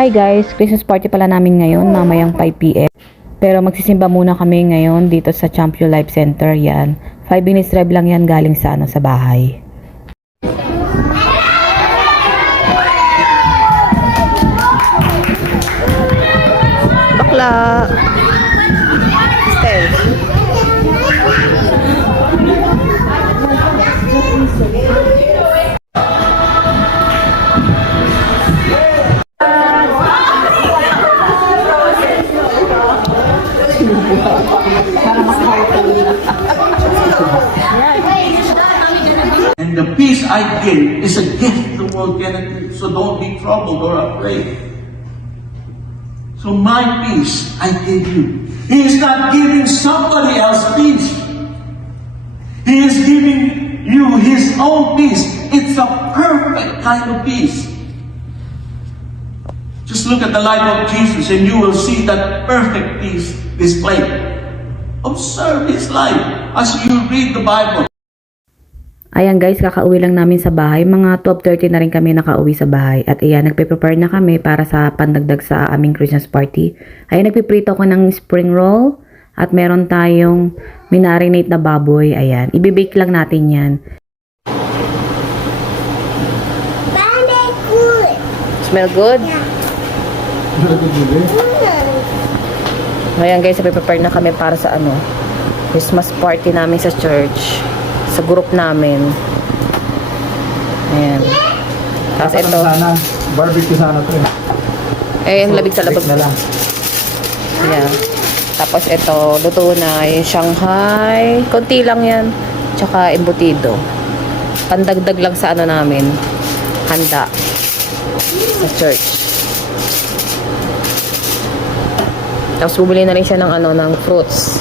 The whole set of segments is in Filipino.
Hi guys, Christmas party pala namin ngayon, mamayang 5 PM. Pero magsisimba muna kami ngayon dito sa Champion Life Center yan. 5 minutes drive lang yan galing sa sa bahay. Bakla! Stay. And the peace I give is a gift the world cannot give. So don't be troubled or afraid. So my peace I give you. He is not giving somebody else peace. He is giving you His own peace. It's a perfect kind of peace. Just look at the life of Jesus and you will see that perfect peace displayed. Observe His life as you read the Bible. Ayan guys, kakauwi lang namin sa bahay. Mga 12:30 na rin kami nakauwi sa bahay. At ayan, nagpe-prepare na kami para sa pandagdag sa aming Christmas party. Ayan, nagpiprito ko ng spring roll. At meron tayong minarinate na baboy. Ayan, ibibake lang natin yan. Smell good? Ayan guys, nagpe-prepare na kami para sa Christmas party namin sa church. Sa group namin. Ayan. Tapos ito. Sana, barbecue sana to Eh, yung labig sa labag. Na lang. Ayan. Tapos ito, luto na yung Shanghai. Konti lang yan. Tsaka embutido. Pandagdag lang sa namin. Handa. Sa church. Tapos bumili na rin siya ng ng fruits.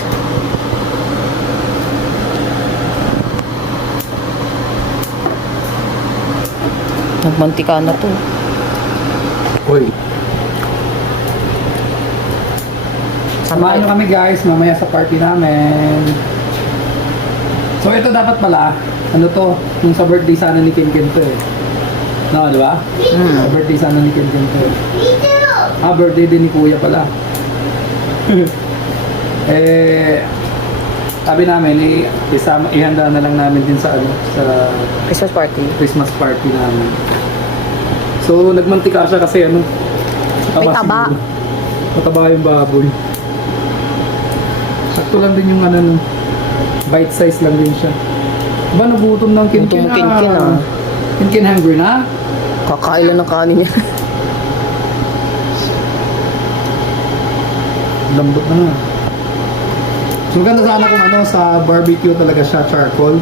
Nagmantika na to. Uy. Samahan nyo kami guys, mamaya sa party namin. So ito dapat pala, yung sa birthday sana ni Kim Kim to eh. No, di ba? Sa birthday sana ni Kim Kim to eh. Birthday din ni Kuya pala. Sabi namin, ihanda na lang namin din sa sa Christmas party namin. So, nagmantika siya kasi May taba. Mataba yung baboy. Sakto lang din yung bite size lang din siya. Ba, nagutom ng Kinkin na. Kinkin hungry na? Kakailan ng kanin niya. Lambot na nga. So, maganda sana kung sa barbecue talaga siya, charcoal.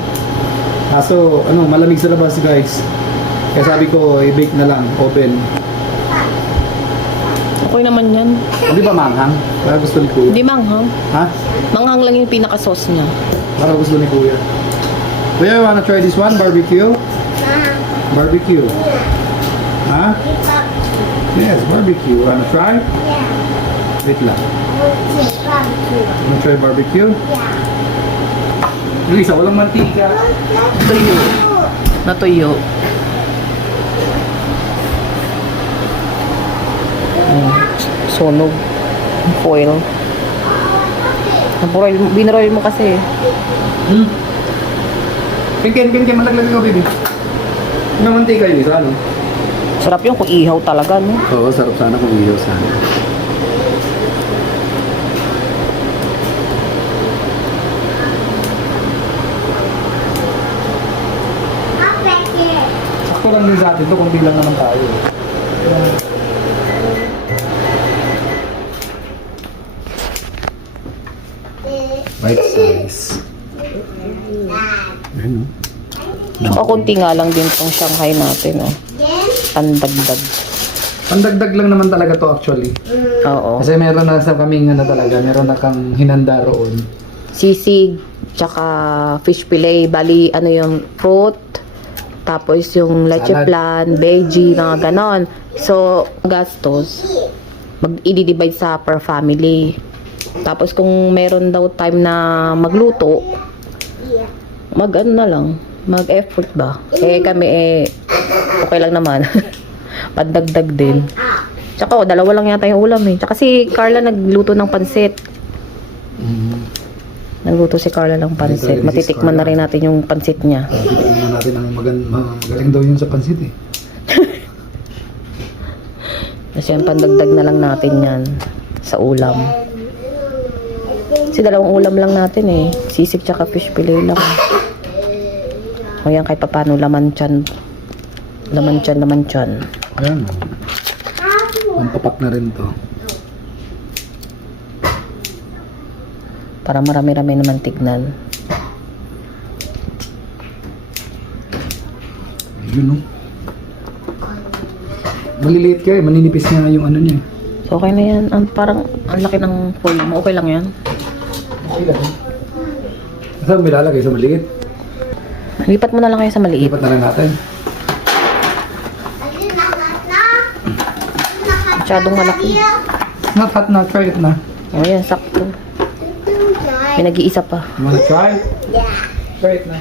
Kaso, malamig sa labas guys. Kaya sabi ko, i-bake na lang, oven. Okay naman yan. Hindi ba manghang? Para gusto ni Kuya. Hindi manghang. Ha? Manghang lang yung pinaka-sauce niya. Para gusto ni Kuya. Kuya, you wanna try this one? Barbecue? Barbecue. Ha? Yes, barbecue. Wanna try? Wait lang. Wanna try barbecue? Lisa, walang mantika. Tuyo. Natuyo. Sunog. Foil. Binaroil mo kasi. Kinkin, malaglag ko, baby. Yung mantika yun, isa, Sarap yung kung ihaw talaga, no? Oo, sarap sana kung ihaw sana. Sakto lang din sa atin to, kung bilang naman tayo. Bite size. O, kunti nga lang din tong Shanghai natin, Pandagdag. Pandagdag lang naman talaga to actually. Oo. Kasi meron na sa kaming talaga, meron na kang hinanda roon. Sisig, tsaka fish fillet, bali yung fruit, tapos yung leche Salad. plan, veggie, mga ganon. So, gastos, i-divide sa per family. Tapos kung meron daw time na magluto, mag-effort ba? Kami okay lang naman. Pandagdag din. Tsaka dalawa lang yata yung ulam eh. Tsaka si Carla nagluto ng pansit. Nagluto si Carla ng pansit. Matitikman na rin natin yung pansit niya. Tingnan natin ang magaling daw yun sa pansit eh. Kasi yan, pandagdag na lang natin yan sa ulam. Kasi dalawang ulam lang natin eh. Sisig tsaka fish fillet lang. O yan, kahit papano laman tiyan. Laman tiyan. Ayan. Pampapak na rin to. Para marami-rami naman tignan. Yun, no? Maliliit kayo, maninipis nga yung ano niya. So, okay na yan. Parang ang laki ng foil mo. Okay lang yan. Okay lang. Saan mo ilalagay? Sa maliit? Lipat mo na lang kayo sa maliit. Lipat na lang natin. Masyadong malaki. Not hot na, try it na. O yan, sakto. May nag-iisa pa. You wanna try? Try it na.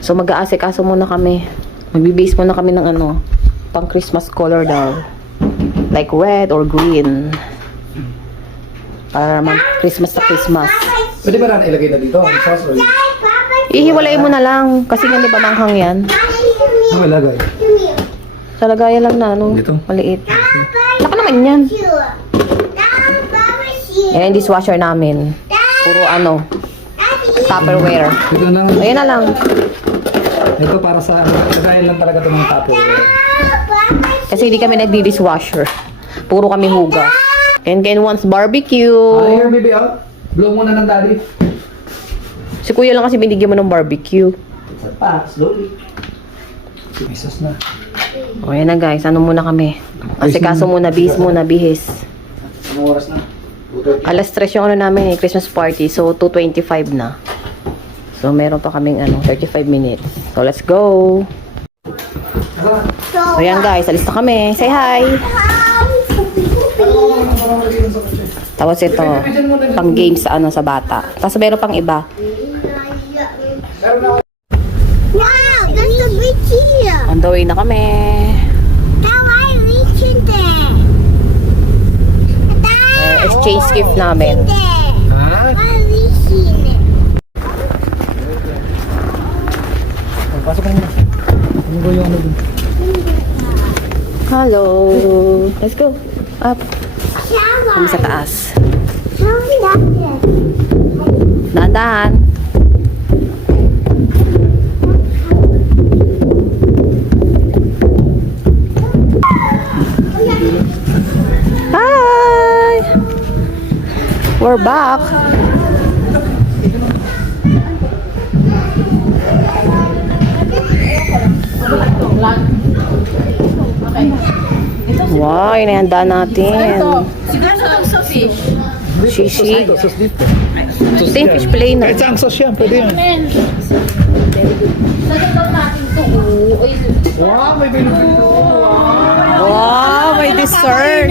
So, mag-aasikaso muna kami. Magbibase muna kami ng ano, pang Christmas color daw. Like red or green. Para naman Christmas na Christmas. Pwede ba na ilagay na dito? Ang sauce or? Ihiwalay mo na lang. Kasi nga di ba manghang yan? Ano ilagay? Sa lagayan lang na, ano? Dito? Maliit. Saka naman yan. Yan yung dishwasher namin. Puro ano, Tupperware. Ito na. Ayan na lang. Ito para sa lagayan lang talaga ito ng Tupperware. Kasi hindi kami nagdi-dishwasher. Puro kami hugas. And Ken wants barbecue. Here, baby, out. Blow muna ng daddy. Si kuya lang kasi binigyan mo ng barbecue. Pa, slowly. May sauce na. O yan na guys, ano muna kami? Asikaso muna, bihis. Anong oras na? 2:30. Alas 3 yung ano namin eh, Christmas party. So, 2:25 na. So, meron pa kaming 35 minutes. So, let's go! So, yan guys, alis na kami. Say hi! Tapos ito, pang games sa sa bata. Tapos meron pang iba. Wow, there's a bridge here. On the way na kami. Now I'm reaching there. Exchange gift namin. There. Ha? I'm reaching it. Pasok ka muna. Ano ba yung ano dun? Hello! Let's go! Up! Kami sa Shower. taas. Shower that there. Dahan-dahan! Hi! We're back! Wow, inihanda natin. Shishi. Ito yung fish fillet na. Ang sauce yan, pwede yan. Wow, may binibili. Wow, may dessert.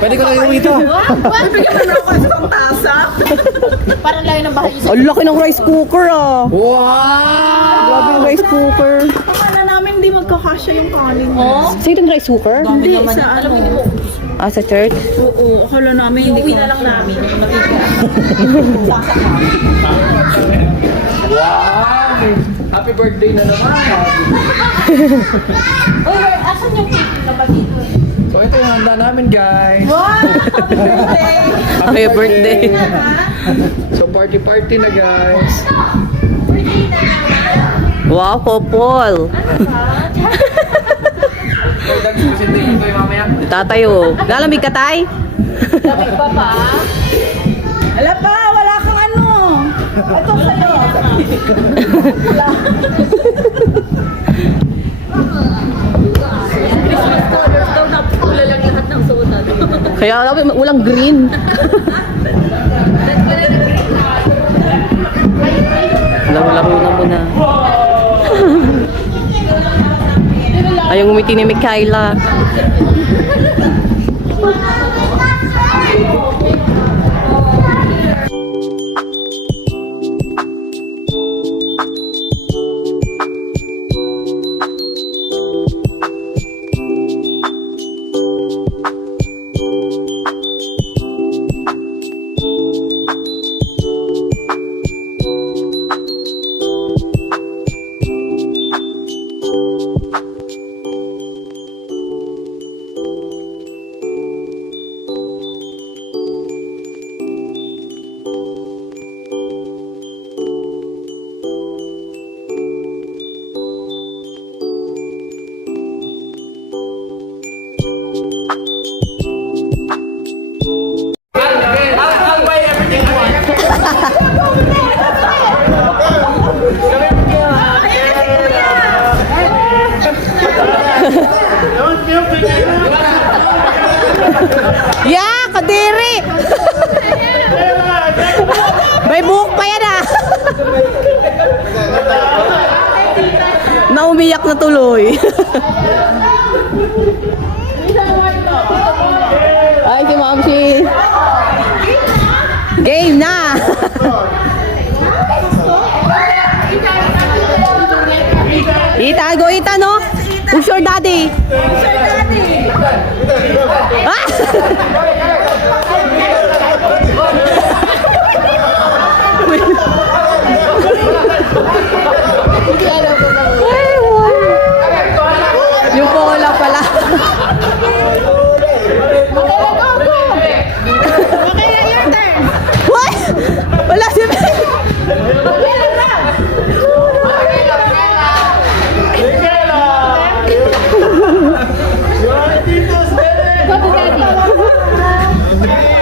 Pwede ko na yung ito. Parang layo ng bahay. Ang laki ng rice cooker ah. Wow! Grabe yung rice cooker. Akala namin hindi magkakasya yung kanin mo. Sa'yo yung rice cooker? Hindi, sa ano. Ah, sa church? Oo, akala namin hindi na lang namin. Wow! Happy birthday na naman. Uy, asan yung cake na ba dito? So ito yung handa namin, guys. Wow! Happy birthday! Happy birthday. So party na, guys. Wow, Popol. Presentation ko yung mamaya. Tatayo. Lalamig ka, tay? Lamig pa pa? Ala pa, wala kang ano. Ito sa'yo. Christmas colors daw na pula lang lahat ng suotan. Kaya walang green. Laro-laro na muna. Ayaw ngumiti ni Mikaela. Yeah, kadiri! May buhok pa yan ah! Naumiyak na tuloy. Ay, si Mamsi. Game na! Ita, go Ita, no? Who's your daddy? Ah! Ay, wow. Yung pola pala. What? Wala si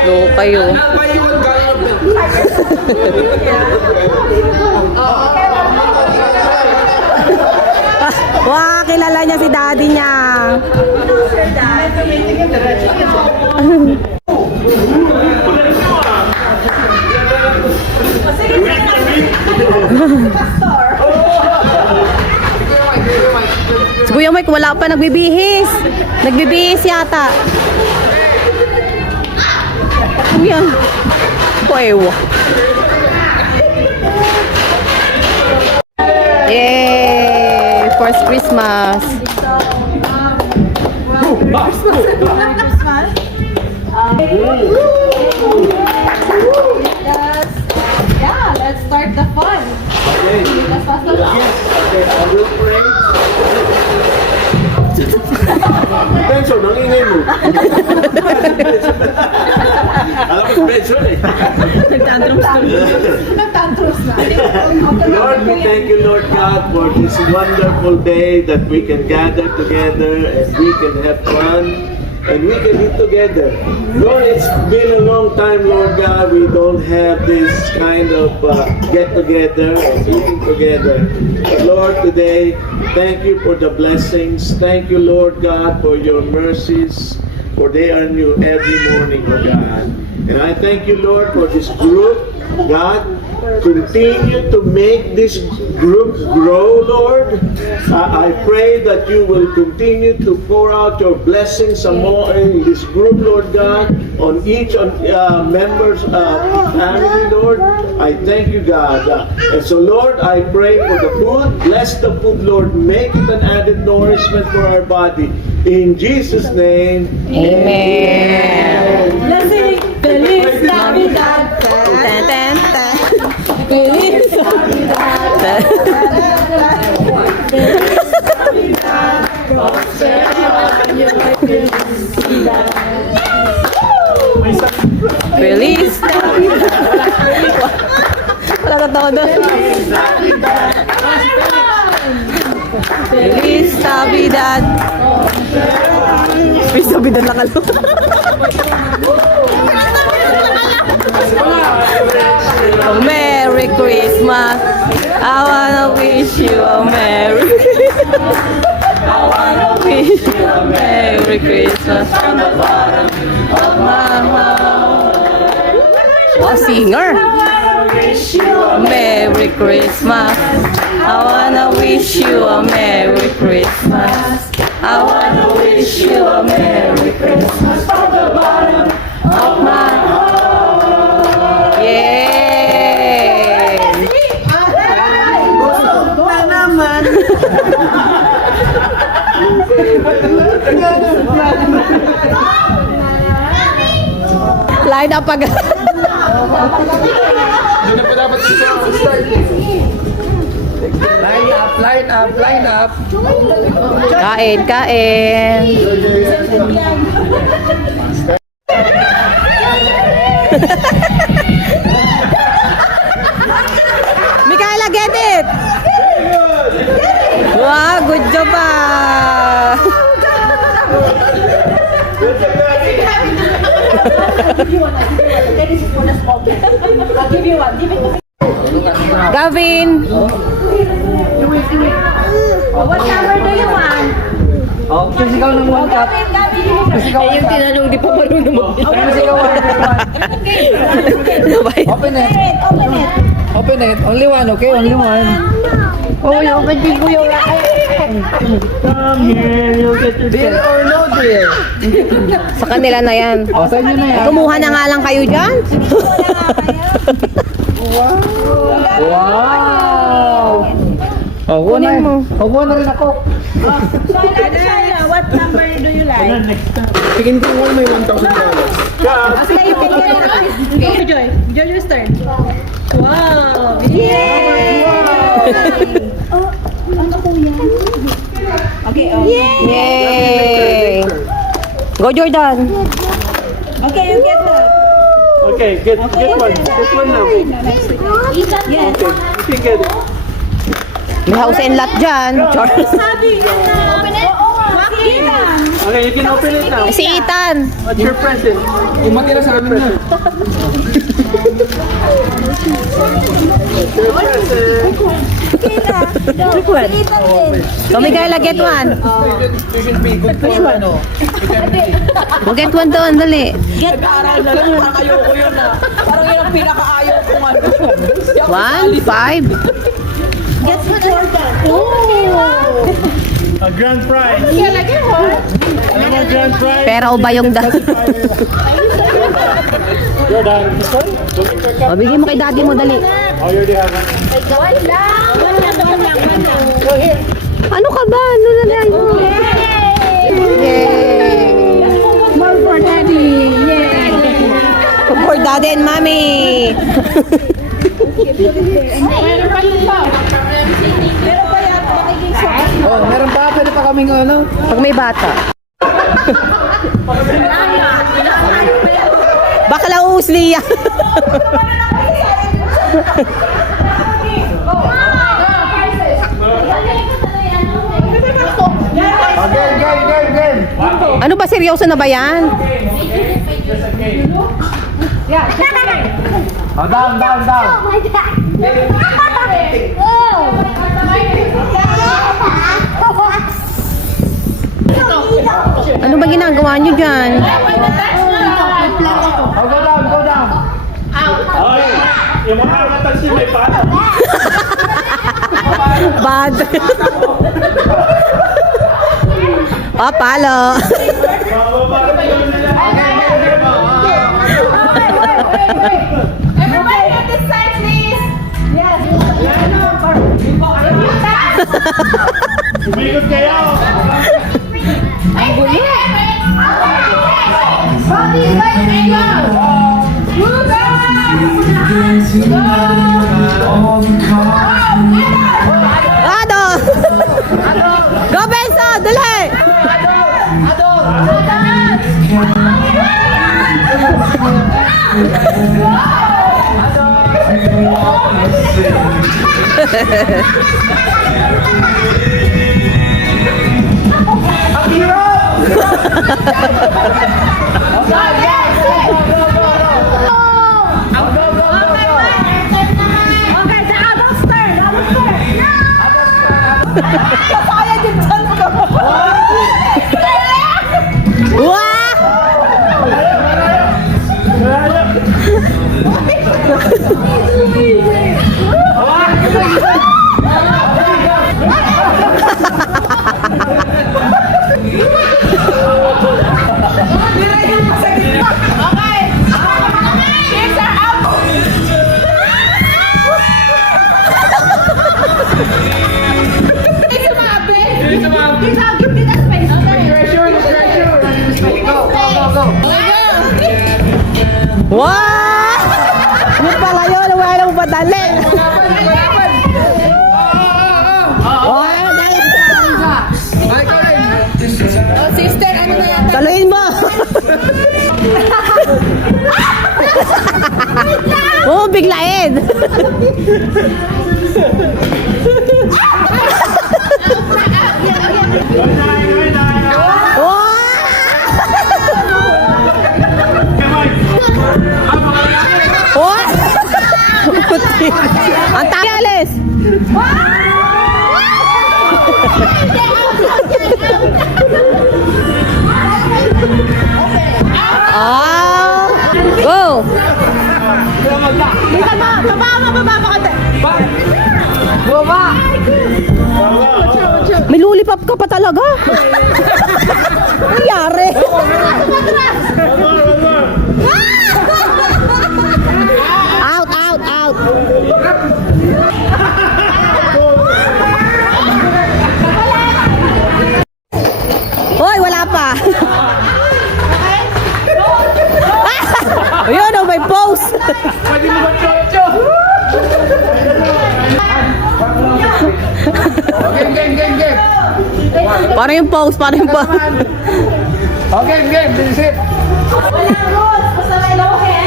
No kayo. Wah, kilala niya si daddy niya. Si Kuya Mike wala pa nagbibihis. Nagbibihis yata. Kuya. Kuewa. Yay! First Christmas. Yeah, let's start the fun. Benson, ang ingay mo. Alam ko si Benson eh. Lord, we thank you, Lord God, for this wonderful day that we can gather together and we can have fun and we can eat together. Lord, it's been a long time, Lord God, we don't have this kind of get together and eating together. But Lord, today, thank you for the blessings. Thank you, Lord God, for your mercies, for they are new every morning, Lord God. And I thank you, Lord, for this group, God. Continue to make this group grow, Lord. I pray that you will continue to pour out your blessings some more in this group, Lord God, on each member's family, Lord. I thank you, God. And so, Lord, I pray for the food. Bless the food, Lord. Make it an added nourishment for our body. In Jesus' name, amen. Blessing, Feliz Navidad. Ten, ten, ten. Feliz Navidad. Feliz Wala ka tao doon. Feliz Navidad. Feliz Navidad na kalo. Oh, Merry Christmas. I wanna wish you a Merry I wanna wish you a Merry Christmas from the bottom of my heart. Oh, singer. Wish you a Merry Christmas. I wanna wish you a Merry Christmas. I wanna wish you a Merry Christmas from the bottom of my heart. Yay! Line up agad. Doon na pa dapat start. Line up, line up, line up. Kain, kain. Michaela, get it! Wow, good job ah! I'll give you one. Give it to me. Gavin! What number do you want? Oh, sisigaw ng 1 cup. Sisigaw yung tinanong, di pa marunong mag-Sisigaw 1 cup. Open it. Open it. Only one, okay? Only one. Oh, yung open ko yung Come here, you'll get your deal or no deal. Sa kanila na yan. O, sa inyo na yan. Kumuha na nga lang kayo dyan. Wow! Oh, kuha na Kunin mo. Oh, kuha na rin ako. Shaila, what number do you like? Tingin ko mo may $1,000. Okay, Joy. Joy, your turn. Wow! Yay! Okay, oh. Yay! Go Jordan! Okay, you get that. Okay, get one. Get one now. Yes. You can get it. May house and lot dyan. Sabi, open it. Wakit. Okay, you can open it now. Si Ethan. What's your present? Yung matira sa amin na. So Miguel, get one. You should be good for ano. Go get one doon, dali. Aral na lang, parang ayoko yun na. Parang yun ang pinaka-ayaw kong ano. 1, 5. Get what Jordan. A grand prize. Yeah, like it hard. Another grand prize. Pera o ba yung da? Jordan, this one? Go get your cup. O, bigyan mo kay daddy mo, dali. Oh, you already have one. One lang. Go here. Ano ka ba? Ano na lang yun? Yay! More for daddy. Yay. For daddy and mommy. Meron pa yun pa. Meron pa yan. Makikisa. Oh, meron pa. Pwede pa kaming ano. Pag may bata. Baka lang uusli yan. Game. Ano ba, seryoso na ba yan? Oh, down. Oh my God. Whoa. Ano ba ginagawa nyo dyan? Oh, go down. Okay. Yung makakatas niya may pala. Bad. Ah, palo. Everybody at this side, please. Yes. Umikot kayo. Ado! Go, Benzo! Dali! Okay, sa Adam's turn. Kasaya din dyan ko. Wah! Okay. Kids are out. It's a mabe. It's a mabe. It's a give me that space. Okay. Go. Wah! Yung pala yun, walang padali. Wah, dahil Sister, ano na yan? taluin mo. Oo, biglain. Wah! Wah! Ang talis. Wow! ka pa talaga. Nangyari. Out, out, out. Hoy, wala pa. Ayun, oh, may pose. Pwede mo ba chocho? Game. Paano yung pose? Paano yung pose? Okay, game. This is it. Walang rules. Basta may loke, eh?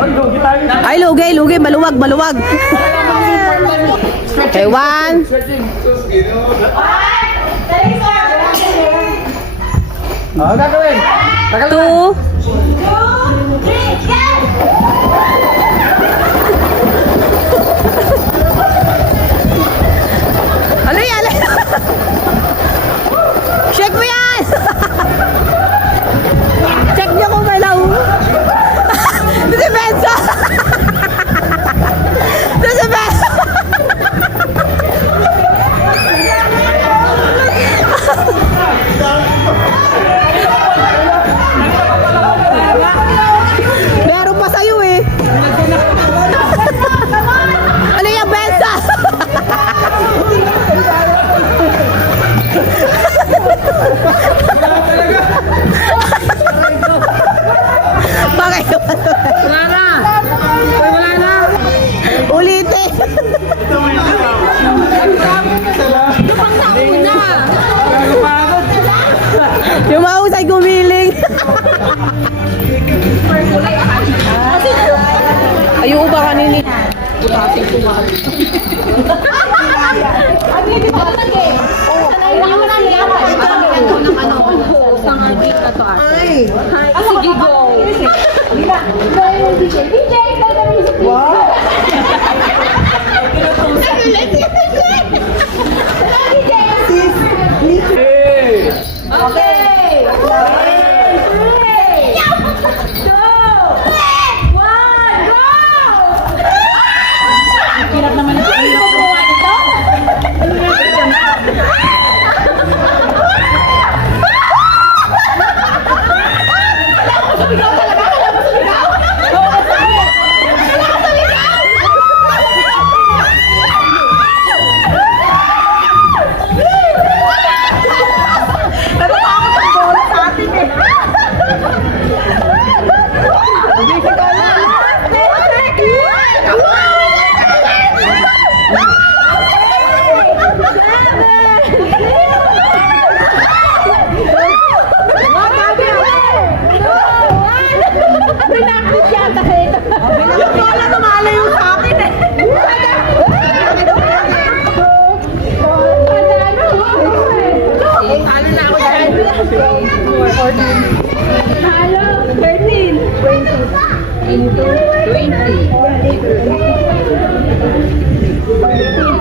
Oy, lugi tayo. Ay, lugi. Maluwag. Okay, 1. Stretching. Dali, Oh, gagawin. Tagal na. 2. 2, 3, go! Ano yan? Check mo yan! Check nyo kung kailang. Ito si Benzo! Ito si Benzo! Meron pa sa'yo eh. Ano yan, Benzo? Bakit? Wala na. Ulitin. Yung mahusay gumiling. Ayoko ba kanini? Sige, go! DJ, Okay! 3, 2, 1, go! Hirap naman ito. Hirap gumawa nito. Halo, 13. 20 into 20.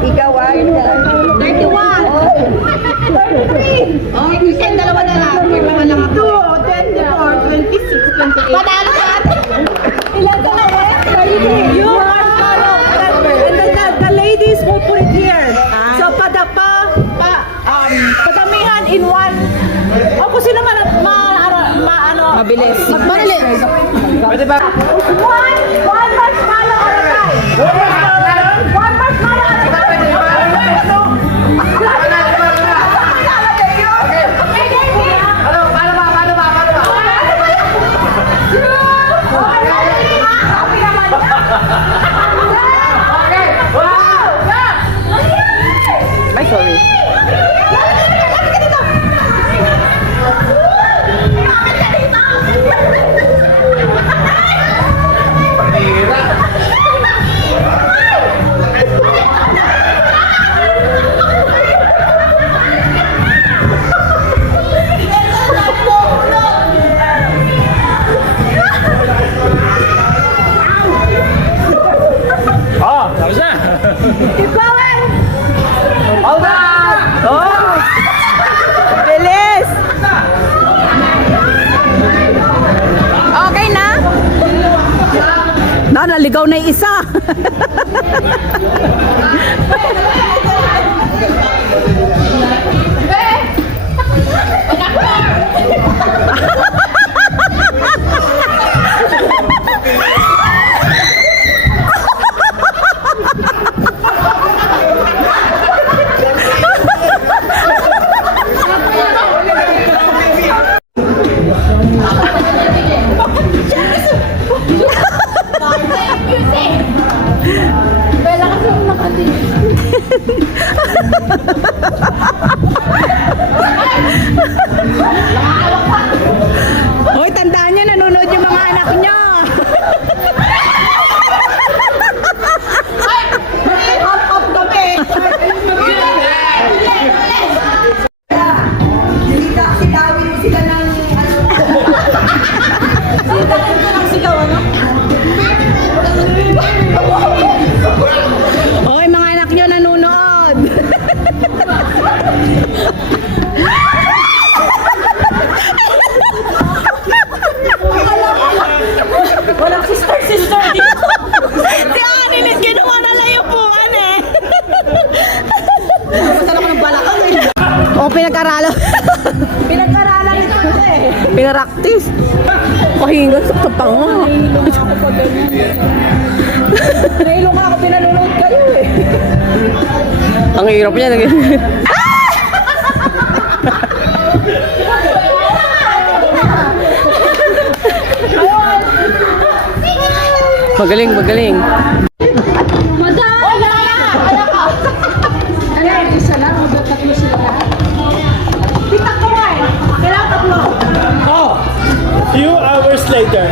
Ikaw ay 31. 33. Oh, isang dalawa na lang. May mga lang ako. 2, 24, 26, 28. Panalo ka ate. Ilan ka na eh? 33. You are follow. And then the ladies will put it here. So padamihan in one. O kung sino man mabilis. Pwede ba? One marshmallow at a time. One marshmallow at a time. Ay, sorry. Pahira. naligaw na yung isa. Hoy, tandaan niyo, nanonood yung mga anak niyo. Hop kami. Silawin mo sila ng silawin mo ng sigaw, ano? Hoy, mga anak niyo nanonood. Walang sister dito. Si Anilis, ginawa na lang yung pungan eh. Masarap ko ng balakang eh. O, pinag-aralan. Pinag-aralan ito eh. Pinaraktis. Pahingan sa kapanga. Nailo nga ako, pinanonood kayo eh. Ang hirap niya. Magaling, magaling. Few hours later.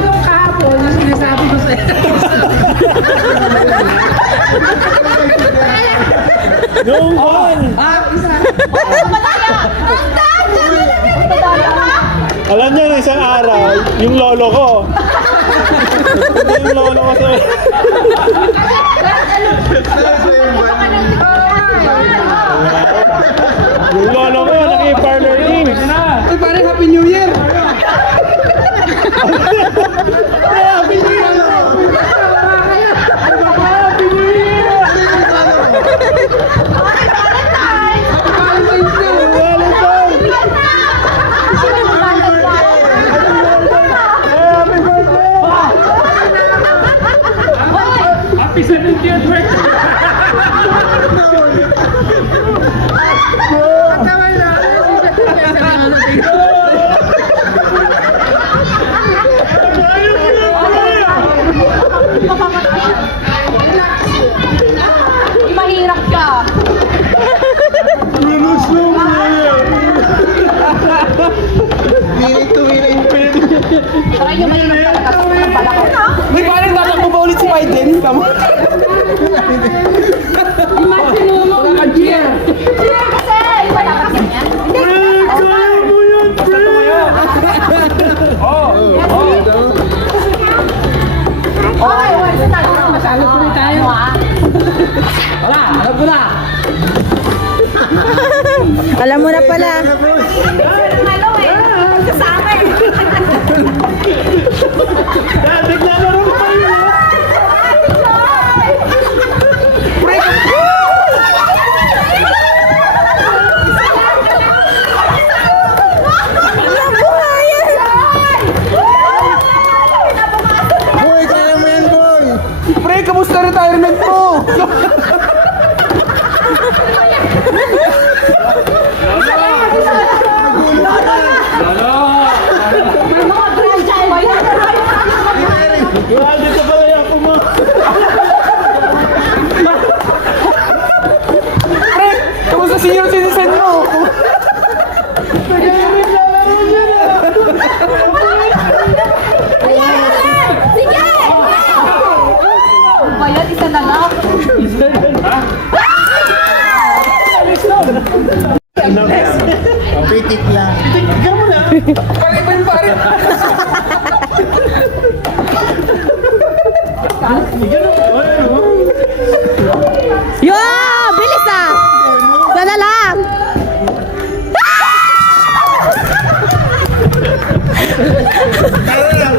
Yung kahapon, yung sinasabi ko sa'yo. Noong one. Alam niyo, isang araw, yung lolo ko. Yung lolo ko sa... Yung lolo ko, naki-parlor games. Ay, parang Happy New Year! Happy 70th birthday! Mahirap ka. Try nyo mahirap ka. Ang balakang. May parang tatakbo ba ulit si Biden? Tama? Imagine mo. Cheer! Cheer kasi! Iba na kasi yan. Okay, wala na. Masalo po tayo. Wala, alam ko na! Alam mo na pala. Ano eh. Kasama eh. Naglalaro pa yun! Pre, kamusta retirement mo? Dito pala yung ako mo! Pre, kamusta senior citizen mo? Sige! Bayad, isa na lang. Pitik lang. Pare, pare! Yo! Bilis ah! Sana lang! Kaya lang,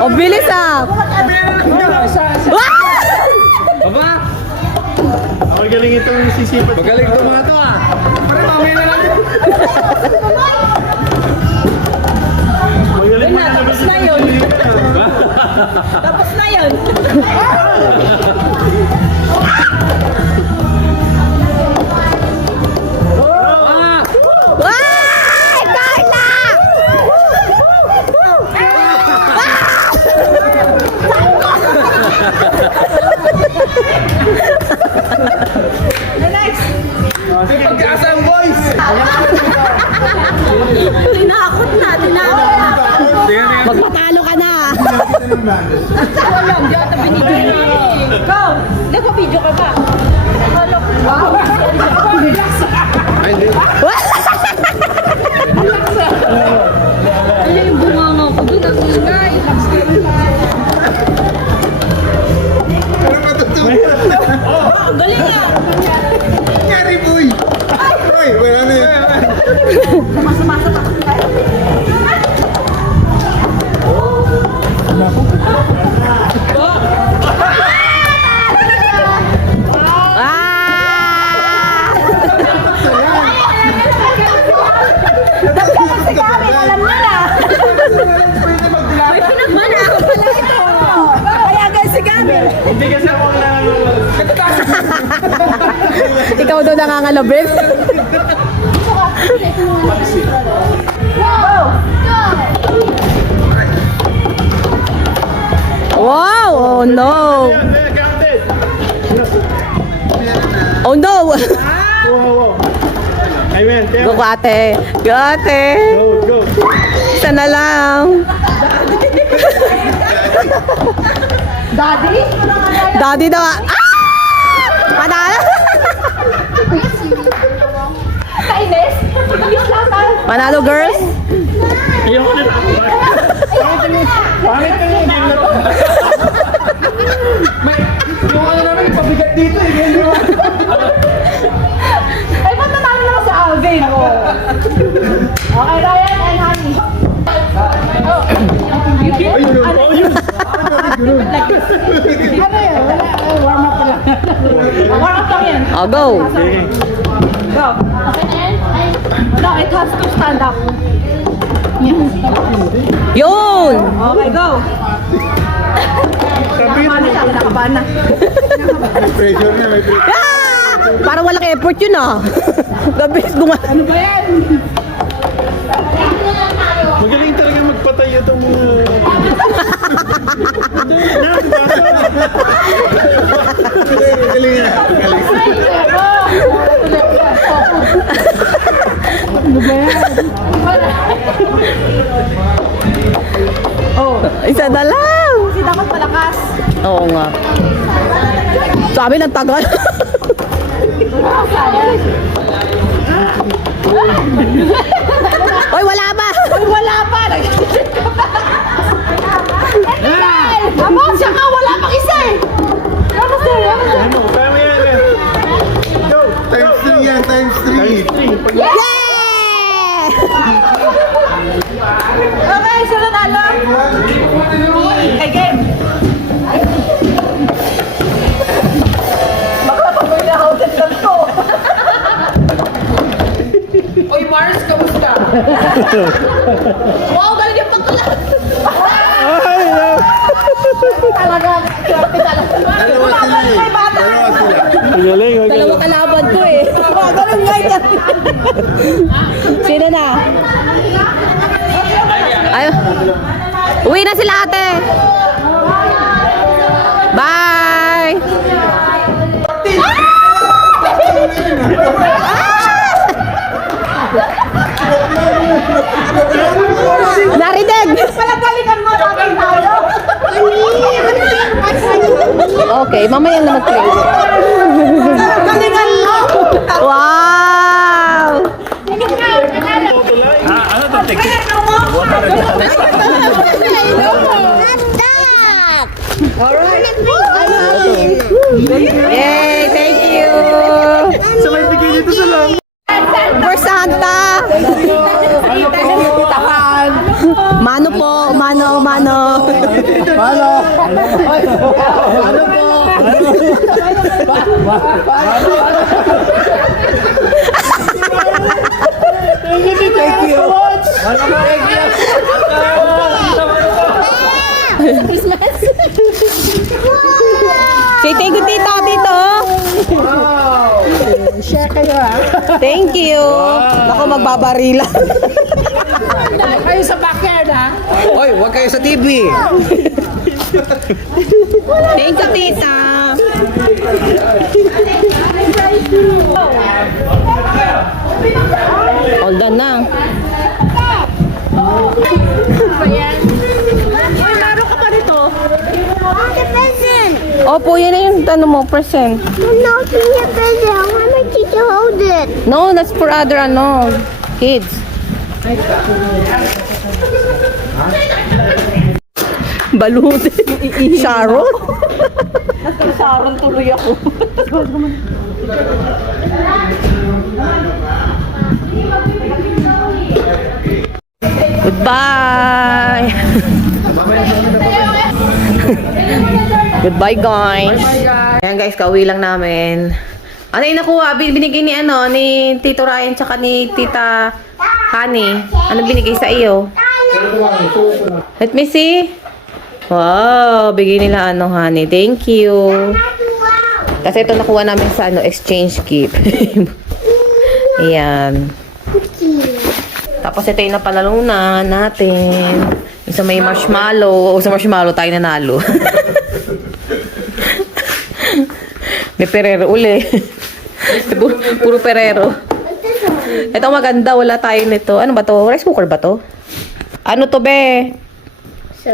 O, bilis ah! Baba! Magaling itong sisipat. Magaling itong mga to ah. Pare, mamaya na lang. Magaling mga Tapos na yun. Tapos na yun. Ah! Ay, Carla! Pagkasa ang boys! Tinakot na, tinakot na. Magpatalo ka na. Walang, di ata binigyan niya. Go! Nagpa-video ka ba? Wow! Ay, hindi. Ano yung bunganga ko doon? Ang ingay. Ang galing niya. Nangyari, boy! Ay, wala na yun. Alam niya na. May pinagmanaan pala ito. Kaya guys, si Gabi. Hindi kasi ako na... Ikaw doon nangangalabit. Wow! Oh no! Counted! Oh no! Wow. Amen. Go ate! Go ate! Go, go. Isa na lang! Daddy? Daddy daw! Ah! Panalo! Kainis? Panalo girls? Ayoko na. Pangit ka yung game na to. Yung ano namin, pabigat dito eh. Ganyan. Ay, ba't natalo naman sa Alvin? Okay, Ryan and Honey. Oh, yun. Ano yun? Warm up lang. Warm up lang yan. Oh, go. Go. No, it has to stand up. Yun! Okay, go. Nakabahan na siya, nakabahan na. Pressure na, may pressure. Ah! Parang walang effort yun ah. Gabilis gumawa. Ano ba yan? Magaling talaga magpatay itong... Magaling na. Isa na lang. Kasi dapat malakas. Oo nga. Sabi ng tagal. Oy, wala ba? Ay, wala pa. Amo, siya nga, wala pang isa eh. Tapos na, Ano, kaya mo yan. Go! Times 3 yan, times 3. Yeah! Okay, sunod alam. Okay, game. Makapag-boy na ako sa ko. Oy, Mars, kamusta? Wow, galing yung pagkulat. Ay, no. Talaga, swerte talaga. May bata. Magaling, magaling. Dalawa kalaban ko eh. Oh, ganun nga yan. Sino na? Ay, uwi na sila ate. Bye! Narinig! Palagalikan mo natin tayo. Okay, mamaya na mag-play. Galingan mo. Wow! Ano to, ticket? Yay! Thank you! Sabay bigay dito sa lang. For Santa! Mano po, mano. Paano? Paano po? Thank you. Say thank you, tita, dito. Share kayo, ha? Thank you. Ako, magbabarila. Kayo sa backyard, ha? Hoy, huwag kayo sa TV. Thank you, tita. All done na. Ay, laro ka pa nito. The present. Opo, yan na yung ano mo, present. No, give me a present. I want my teacher to hold it. No, that's for other kids. Balut. Sharon? Sharon tuloy ako. Goodbye. Goodbye, guys. Ayan, guys, kauwi lang namin. Ano yung nakuha? Binigay ni Tito Ryan tsaka ni Tita Honey. Ano binigay sa iyo? Let me see. Wow, bigay nila Honey. Thank you. Kasi ito nakuha namin sa exchange gift. Ayan. Tapos ito yung napalalunan natin. Yung sa may marshmallow. O sa marshmallow tayo nanalo. May perero uli. Puro perero. Ito maganda. Wala tayo nito. Ano ba to? Rice cooker ba to? Ano to, be?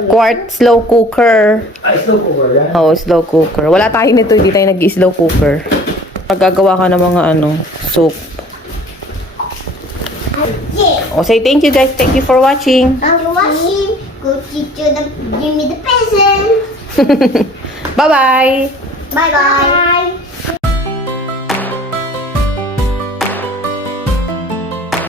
Quartz slow cooker. Slow cooker yan. Oo, slow cooker. Wala tayo nito. Hindi tayo nag-slow cooker. Pagkagawa ka ng mga soup. Oh, say thank you, guys. Thank you for watching. Thank you for watching. Go teacher, give me the present. Bye-bye. Bye-bye.